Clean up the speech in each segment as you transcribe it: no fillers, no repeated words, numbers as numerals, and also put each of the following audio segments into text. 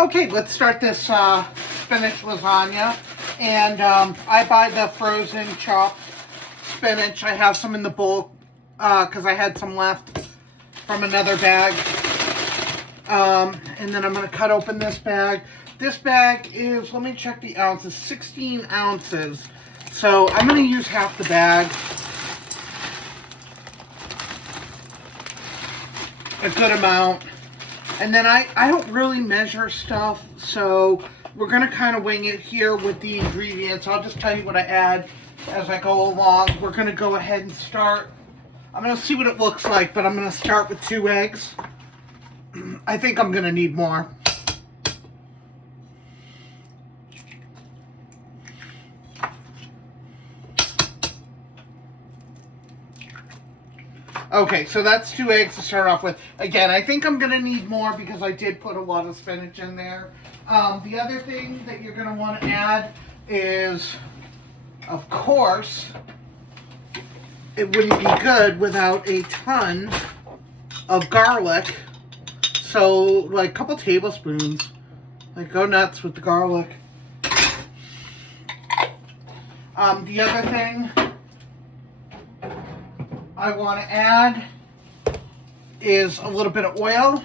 Okay, let's start this spinach lasagna. And I buy the frozen chopped spinach. I have some in the bowl because I had some left from another bag. And then I'm going to cut open this bag. This bag is, let me check the ounces, 16 ounces. So I'm going to use half the bag. A good amount. And then I don't really measure stuff, so we're going to kind of wing it here with the ingredients. I'll just tell you what I add as I go along. We're going to go ahead and start. I'm going to see what it looks like, but I'm going to start with 2 eggs. I think I'm going to need more. Okay, so that's 2 eggs to start off with. Again, I think I'm going to need more because I did put a lot of spinach in there. The other thing that you're going to want to add is, of course, it wouldn't be good without a ton of garlic. So, like a couple tablespoons. Like, go nuts with the garlic. The other thing I want to add is a little bit of oil.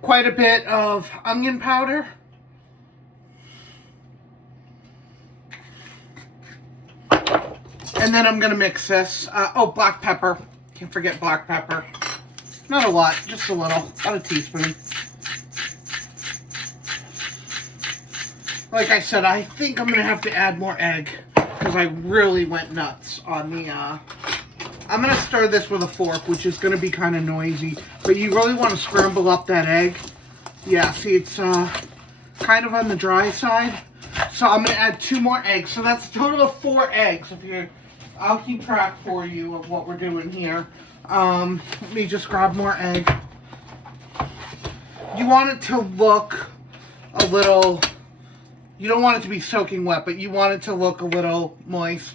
Quite a bit of onion powder. And then I'm going to mix this. Black pepper. Can't forget black pepper. Not a lot, just a little. About a teaspoon. Like I said, I think I'm going to have to add more egg because I really went nuts on the, I'm going to stir this with a fork, which is going to be kind of noisy, but you really want to scramble up that egg. Yeah, see, it's kind of on the dry side. So I'm going to add 2 more eggs. So that's a total of 4 eggs. I'll keep track for you of what we're doing here. Let me just grab more egg. You want it to look a little... You don't want it to be soaking wet, but you want it to look a little moist.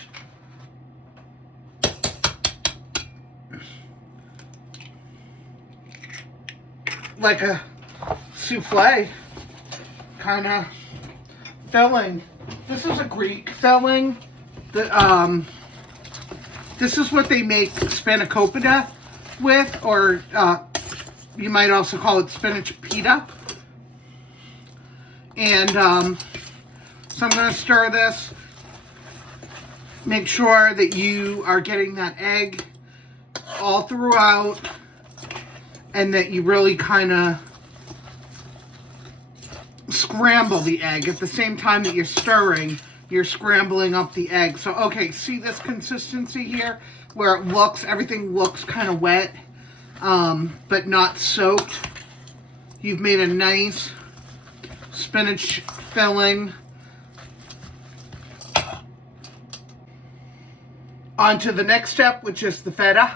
Like a souffle kind of filling. This is a Greek filling. This is what they make spanakopita with, or you might also call it spinach pita. And so I'm going to stir this. Make sure that you are getting that egg all throughout and that you really kind of scramble the egg. At the same time that you're stirring, you're scrambling up the egg. So, okay, see this consistency here where it looks, everything looks kind of wet, but not soaked. You've made a nice spinach filling. On to the next step, which is the feta.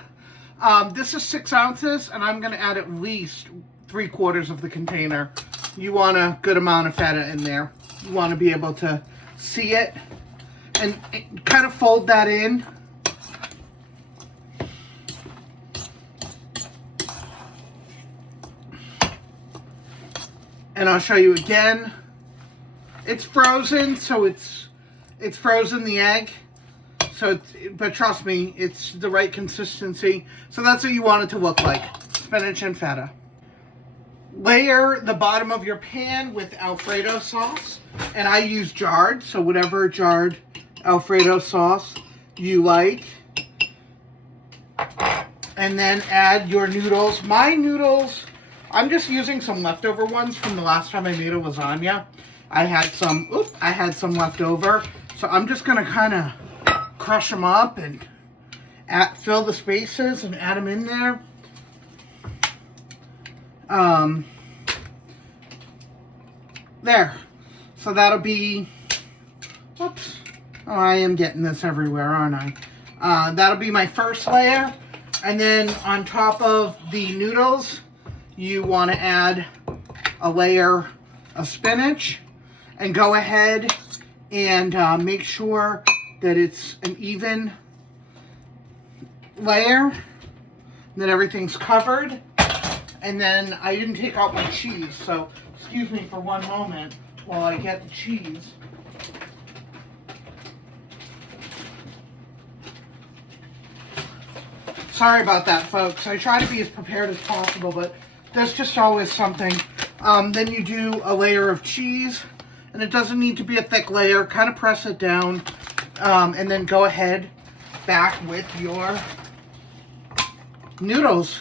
This is 6 ounces, and I'm going to add at least 3/4 of the container. You want a good amount of feta in there. You want to be able to see it and kind of fold that in. And I'll show you again. It's frozen, so it's frozen the egg. So, but trust me, it's the right consistency. So that's what you want it to look like, spinach and feta. Layer the bottom of your pan with Alfredo sauce. And I use jarred, so whatever jarred Alfredo sauce you like. And then add your noodles. My noodles, I'm just using some leftover ones from the last time I made a lasagna. I had some left over. So I'm just going to kind of crush them up and fill the spaces and add them in there. There. So that'll be, whoops. Oh, I am getting this everywhere, aren't I? That'll be my first layer. And then on top of the noodles, you want to add a layer of spinach. And go ahead and make sure that it's an even layer. Then everything's covered. And then I didn't take out my cheese, so excuse me for one moment while I get the cheese. Sorry about that, folks. I try to be as prepared as possible, but there's just always something. Then you do a layer of cheese, and it doesn't need to be a thick layer. Kind of press it down, and then go ahead back with your noodles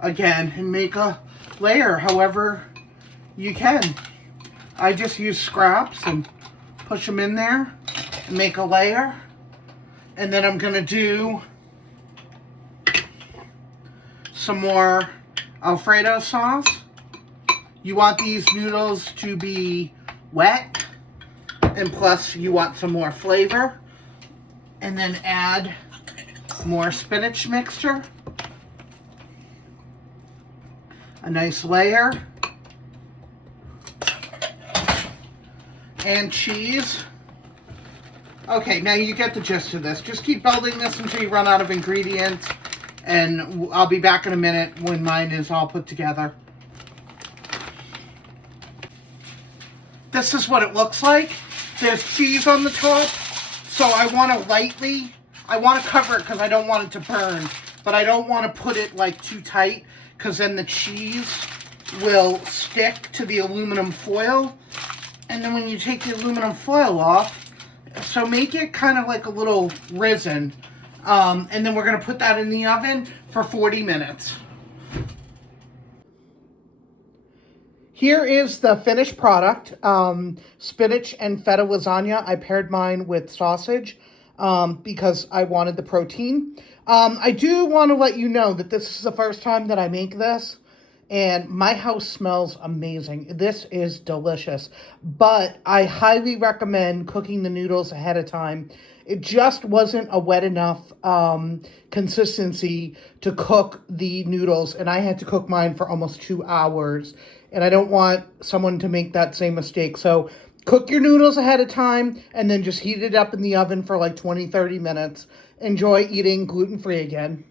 again and make a layer however you can. I just use scraps and push them in there and make a layer. And then I'm gonna do some more Alfredo sauce. You want these noodles to be wet, and plus you want some more flavor. And then add more spinach mixture. A nice layer. And cheese. Okay, now you get the gist of this. Just keep building this until you run out of ingredients. And I'll be back in a minute when mine is all put together. This is what it looks like. There's cheese on the top. So I want to cover it because I don't want it to burn. But I don't want to put it like too tight, because then the cheese will stick to the aluminum foil. And then when you take the aluminum foil off, so make it kind of like a little risen. And then we're going to put that in the oven for 40 minutes. Here is the finished product, spinach and feta lasagna. I paired mine with sausage because I wanted the protein. I do want to let you know that this is the first time that I make this, and my house smells amazing. This is delicious, but I highly recommend cooking the noodles ahead of time. It just wasn't a wet enough consistency to cook the noodles, and I had to cook mine for almost 2 hours, and I don't want someone to make that same mistake. So cook your noodles ahead of time, and then just heat it up in the oven for like 20-30 minutes. Enjoy eating gluten-free again.